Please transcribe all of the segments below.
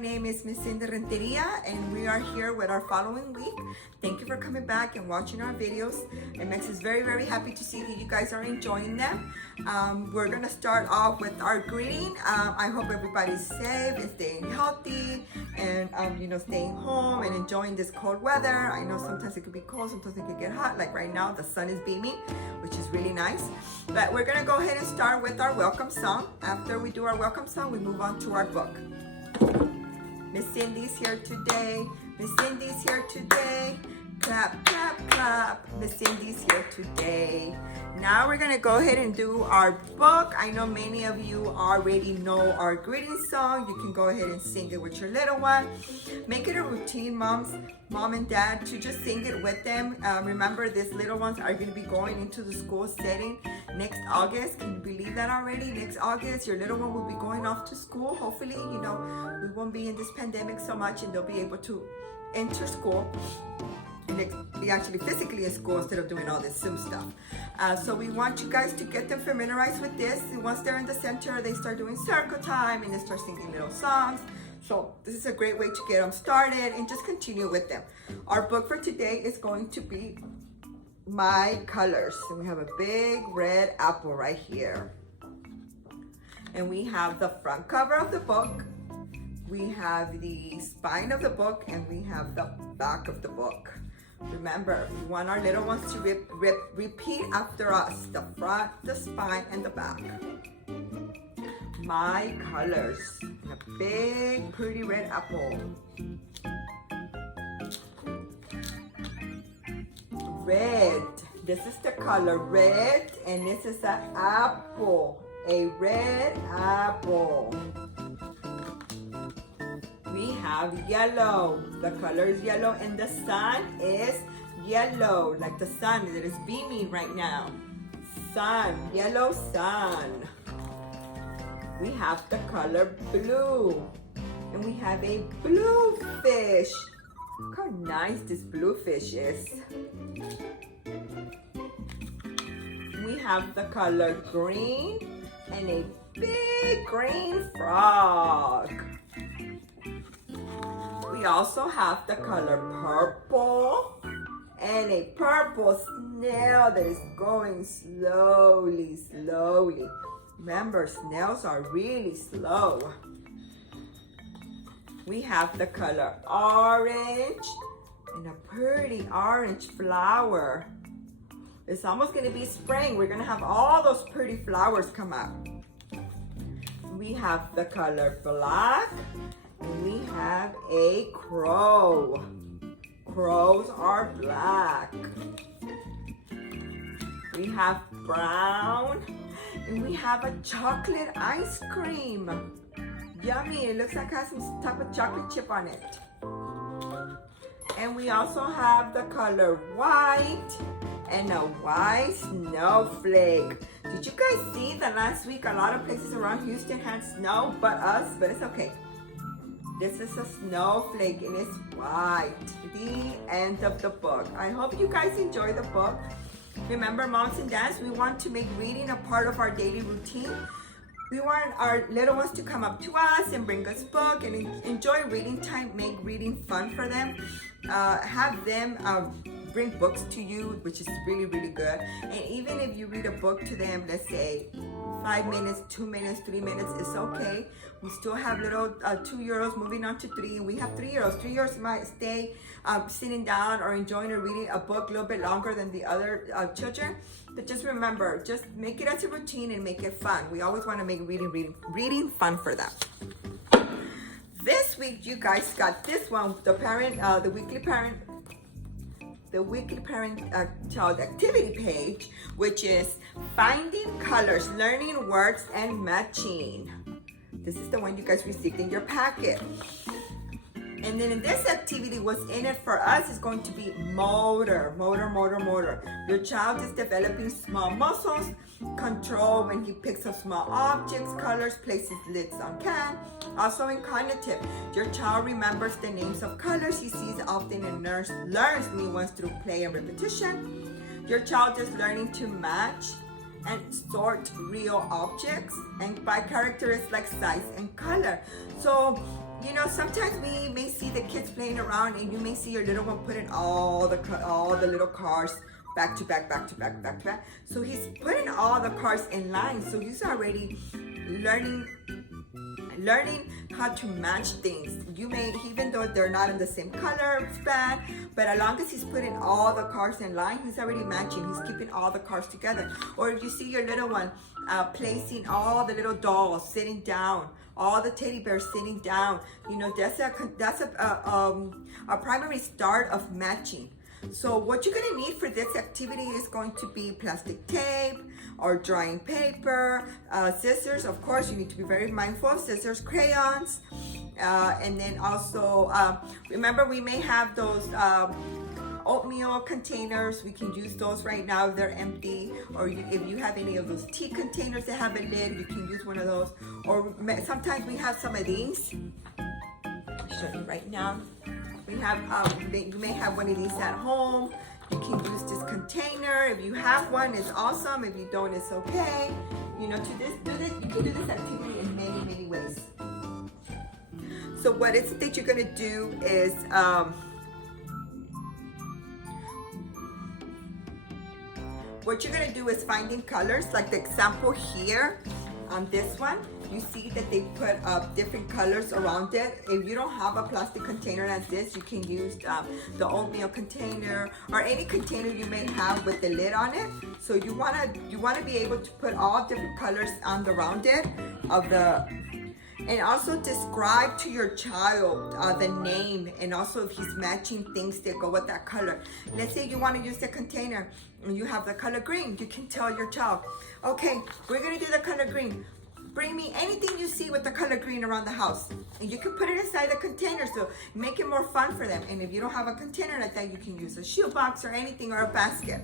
name is Miss Cindy Renteria, and we are here with our following week. Thank you for coming back and watching our videos. It makes us very, very happy to see that you guys are enjoying them. We're gonna start off with our greeting. I hope everybody's safe and staying healthy, and staying home and enjoying this cold weather. I know sometimes it could be cold, sometimes it could get hot. Like right now, the sun is beaming, which is really nice. But we're gonna go ahead and start with our welcome song. After we do our welcome song, we move on to our book. Miss Cindy's here today. Miss Cindy's here today. Clap, clap, clap. Miss Cindy's here today. Now we're gonna go ahead and do our book. I know many of you already know our greeting song. You can go ahead and sing it with your little one. Make it a routine, mom and dad, to just sing it with them. Remember, these little ones are gonna be going into the school setting next August. Can you believe that already? Next August, your little one will be going off to school. Hopefully, we won't be in this pandemic so much, and they'll be able to enter school and be actually physically in school instead of doing all this Zoom stuff. So we want you guys to get them familiarized with this. And once they're in the center, they start doing circle time and they start singing little songs. So this is a great way to get them started and just continue with them. Our book for today is going to be My Colors. And we have a big red apple right here. And we have the front cover of the book. We have the spine of the book, and we have the back of the book. Remember, we want our little ones to repeat after us: the front, the spine, and the back. My Colors. And a big, pretty red apple. Red. This is the color red, and this is an apple. A red apple. We have yellow. The color is yellow, and the sun is yellow, like the sun that is beaming right now. Sun, yellow sun. We have the color blue, and we have a blue fish. Look how nice this blue fish is. We have the color green, and a big green frog. We also have the color purple, and a purple snail that is going slowly, slowly. Remember, snails are really slow. We have the color orange, and a pretty orange flower. It's almost gonna be spring. We're gonna have all those pretty flowers come out. We have the color black, and we have a crow. Crows are black. We have brown, and we have a chocolate ice cream. Yummy, it looks like it has some type of chocolate chip on it. And we also have the color white, and a white snowflake. Did you guys see that last week a lot of places around Houston had snow but us? But it's okay. This is a snowflake, and it's white. The end of the book. I hope you guys enjoy the book. Remember, moms and dads, we want to make reading a part of our daily routine. We want our little ones to come up to us and bring us book and enjoy reading time, make reading fun for them. Have them bring books to you, which is really, really good. And even if you read a book to them, let's say 5 minutes, 2 minutes, 3 minutes, it's okay. We still have little 2-year-olds moving on to 3, and we have 3-year-olds. 3-year-olds might stay sitting down or enjoying or reading a book a little bit longer than the other children. But just remember, just make it as a routine and make it fun. We always want to make reading fun for them. This week, you guys got this one, the weekly parent child activity page, which is finding colors, learning words, and matching. This is the one you guys received in your packet. And then in this activity, what's in it for us is going to be motor. Your child is developing small muscles, control when he picks up small objects, colors, places lids on can. Also in cognitive, your child remembers the names of colors he sees often and learns new ones through play and repetition. Your child is learning to match and sort real objects and by characteristics like size and color. So You know, sometimes we may see the kids playing around, and you may see your little one putting all the little cars back to back, back to back, back to back. So he's putting all the cars in line. So he's already learning how to match things. You may, even though they're not in the same color span, but as long as he's putting all the cars in line, he's already matching. He's keeping all the cars together. Or if you see your little one placing all the little dolls sitting down, all the teddy bears sitting down, you know, that's a primary start of matching. So what you're gonna need for this activity is going to be plastic tape or drawing paper, scissors. Of course, you need to be very mindful of scissors, crayons, and then also, remember we may have those oatmeal containers. We can use those right now if they're empty, or if you have any of those tea containers that have a lid, you can use one of those. Or sometimes we have some of these. I'll show you right now. We have, you may have one of these at home. You can use this container. If you have one, it's awesome. If you don't, it's okay. You know, you can do this activity in many, many ways. So what is it that you're gonna do is, what you're gonna do is finding colors, like the example here on this one. You see that they put different colors around it. If you don't have a plastic container like this, you can use the oatmeal container or any container you may have with the lid on it. So you wanna be able to put all different colors on around it and also describe to your child the name, and also if he's matching things that go with that color. Let's say you want to use the container and you have the color green. You can tell your child, okay, we're gonna do the color green. Bring me anything you see with the color green around the house. And you can put it inside the container, so make it more fun for them. And if you don't have a container like that, you can use a shoebox or anything, or a basket.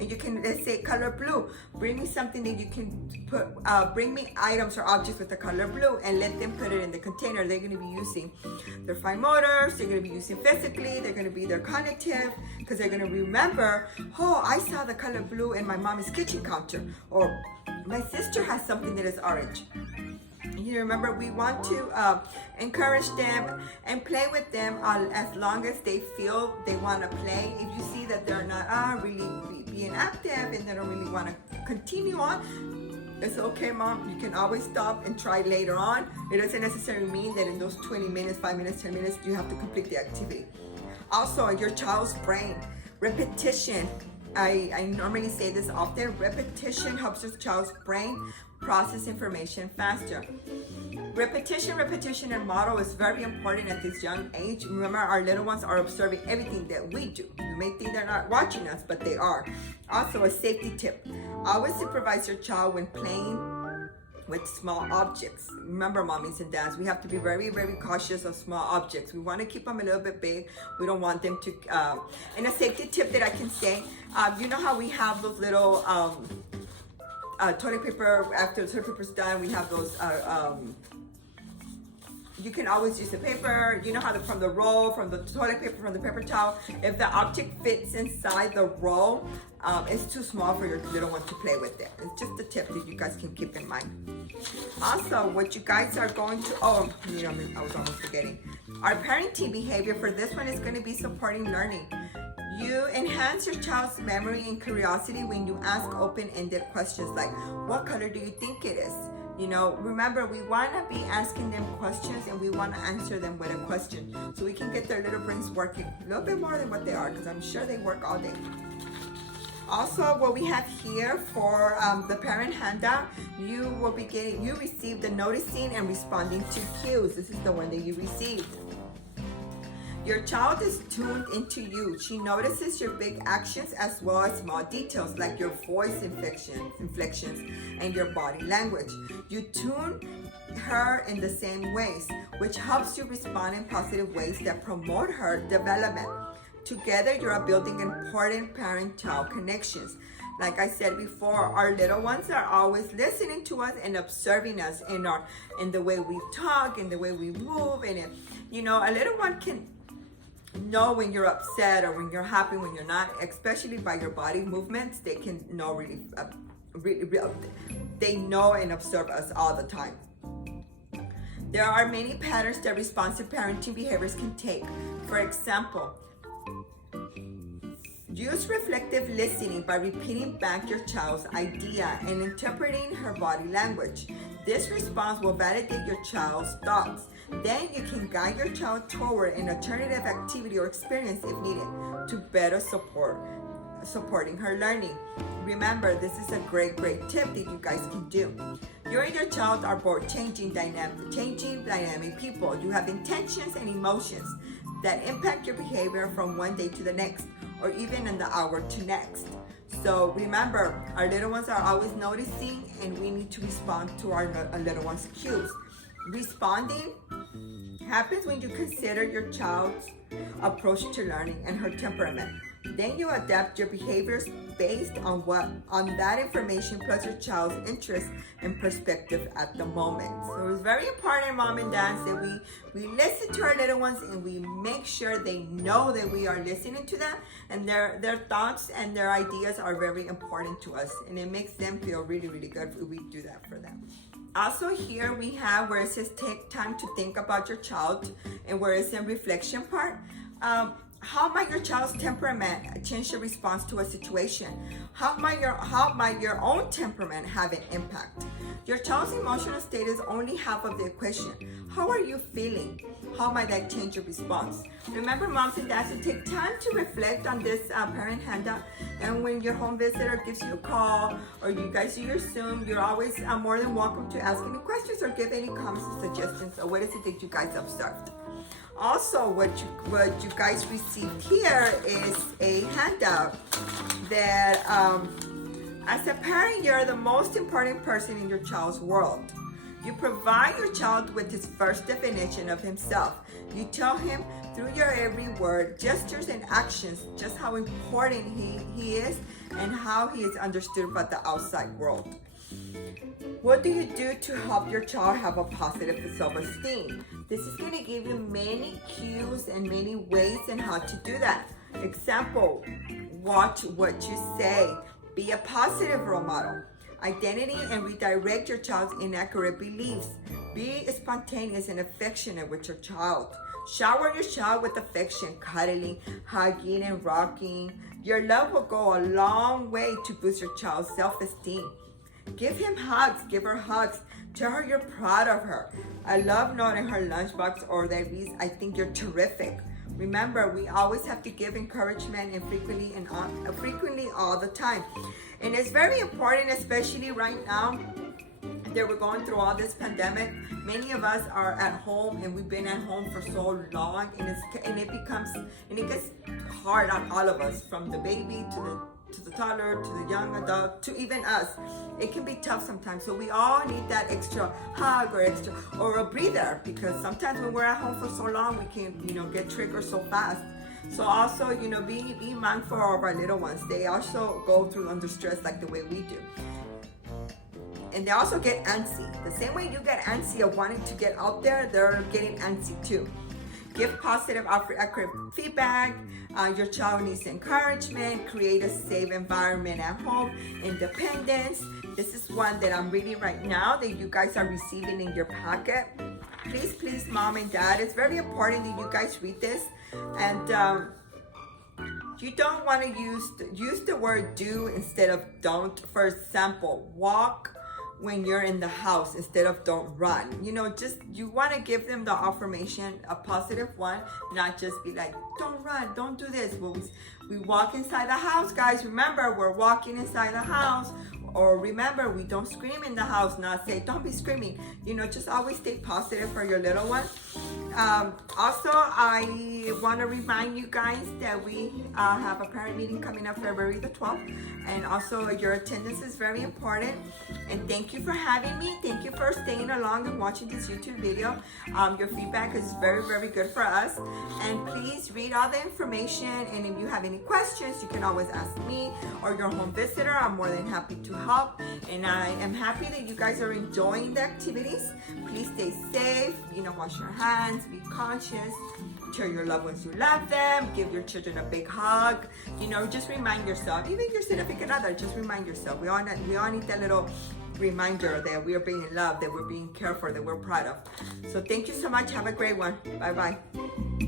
And you can, let's say color blue. Bring me something that you can put, bring me items or objects with the color blue, and let them put it in the container. They're gonna be using their fine motors, they're gonna be using physically, they're gonna be their cognitive, because they're gonna remember, oh, I saw the color blue in my mommy's kitchen counter, or my sister has something that is orange. You remember, we want to encourage them and play with them as long as they feel they want to play. If you see that they're not really being active and they don't really want to continue on, it's okay, Mom. You can always stop and try later on. It doesn't necessarily mean that in those 20 minutes, 5 minutes, 10 minutes, you have to complete the activity. Also, your child's brain, repetition. I normally say this often. Repetition helps your child's brain process information faster. Repetition, and model is very important at this young age. Remember, our little ones are observing everything that we do. You may think they're not watching us, but they are. Also, a safety tip. Always supervise your child when playing with small objects. Remember, mommies and dads, we have to be very, very cautious of small objects. We want to keep them a little bit big. We don't want them to, and a safety tip that I can say, you know how we have those little toilet paper, after the toilet paper's done, we have those, you can always use the paper, you know how from the roll, from the toilet paper, from the paper towel, if the object fits inside the roll, it's too small for your little one to play with it. It's just a tip that you guys can keep in mind. Also, what you guys are going to, I was almost forgetting. Our parenting behavior for this one is going to be supporting learning. You enhance your child's memory and curiosity when you ask open-ended questions like, what color do you think it is? You know, remember, we want to be asking them questions, and we want to answer them with a question, so we can get their little brains working a little bit more than what they are, because I'm sure they work all day. Also, what we have here for the parent handout, you received the noticing and responding to cues. This is the one that you received. Your child is tuned into you. She notices your big actions as well as small details like your voice inflections and your body language. You tune her in the same ways, which helps you respond in positive ways that promote her development. Together, you are building important parent-child connections. Like I said before, our little ones are always listening to us and observing us in the way we talk, in the way we move, and a little one can know when you're upset or when you're happy, when you're not, especially by your body movements. They can know they know and observe us all the time. There are many patterns that responsive parenting behaviors can take. For example, use reflective listening by repeating back your child's idea and interpreting her body language. This response will validate your child's thoughts. Then you can guide your child toward an alternative activity or experience if needed to better supporting her learning. Remember, this is a great tip that you guys can do. You and your child are both changing dynamic people. You have intentions and emotions that impact your behavior from one day to the next, or even in the hour to next. So remember, our little ones are always noticing, and we need to respond to our little ones' cues. Responding happens when you consider your child's approach to learning and her temperament. Then you adapt your behaviors based on that information plus your child's interest and perspective at the moment. So it's very important, mom and dads, that we listen to our little ones and we make sure they know that we are listening to them, and their thoughts and their ideas are very important to us, and it makes them feel really good if we do that for them. Also, here we have where it says take time to think about your child, and where it's in reflection part. How might your child's temperament change your response to a situation? How might your own temperament have an impact? Your child's emotional state is only half of the equation. How are you feeling? How might that change your response? Remember, moms and dads, to take time to reflect on this parent handout. And when your home visitor gives you a call, or you guys do your Zoom, you're always more than welcome to ask any questions or give any comments or suggestions. Or what is it that you guys observed? Also, what you guys received here is a handout that as a parent, you're the most important person in your child's world. You provide your child with his first definition of himself. You tell him through your every word, gestures, and actions just how important he is and how he is understood by the outside world. What do you do to help your child have a positive self-esteem? This is going to give you many cues and many ways in how to do that. Example, watch what you say. Be a positive role model. Identity and redirect your child's inaccurate beliefs. Be spontaneous and affectionate with your child. Shower your child with affection, cuddling, hugging, and rocking. Your love will go a long way to boost your child's self-esteem. Give him hugs, give her hugs. Tell her you're proud of her. I love noting her lunchbox or that reads, I think you're terrific. Remember, we always have to give encouragement and frequently all the time. And it's very important, especially right now that we're going through all this pandemic. Many of us are at home, and we've been at home for so long, and it gets hard on all of us, from the baby to the toddler, to the young adult, to even us. It can be tough sometimes. So we all need that extra hug or a breather, because sometimes when we're at home for so long, we can, get triggered so fast. So also, be mindful of our little ones. They also go through under stress like the way we do. And they also get antsy. The same way you get antsy of wanting to get out there, they're getting antsy too. Give positive, accurate feedback. Your child needs encouragement. Create a safe environment at home. Independence. This is one that I'm reading right now that you guys are receiving in your packet. Please, mom and dad, it's very important that you guys read this. And you don't want to use the word do instead of don't. For example, walk when you're in the house instead of don't run. You want to give them the affirmation, a positive one, not just be like, don't run, don't do this. We walk inside the house, guys. Remember, we're walking inside the house. Or remember, we don't scream in the house, not say, don't be screaming. Just always stay positive for your little one. Also, I want to remind you guys that we have a parent meeting coming up February the 12th. And also, your attendance is very important. And thank you for having me. Thank you for staying along and watching this YouTube video. Your feedback is very good for us. And please read all the information. And if you have any questions, you can always ask me or your home visitor. I'm more than happy to help. And I am happy that you guys are enjoying the activities. Please stay safe. Wash your hands. Be conscious. Tell your loved ones you love them. Give your children a big hug. Just remind yourself. Even your significant other, just remind yourself. We all need that little reminder that we are being loved, that we're being cared for, that we're proud of. So thank you so much. Have a great one. Bye-bye.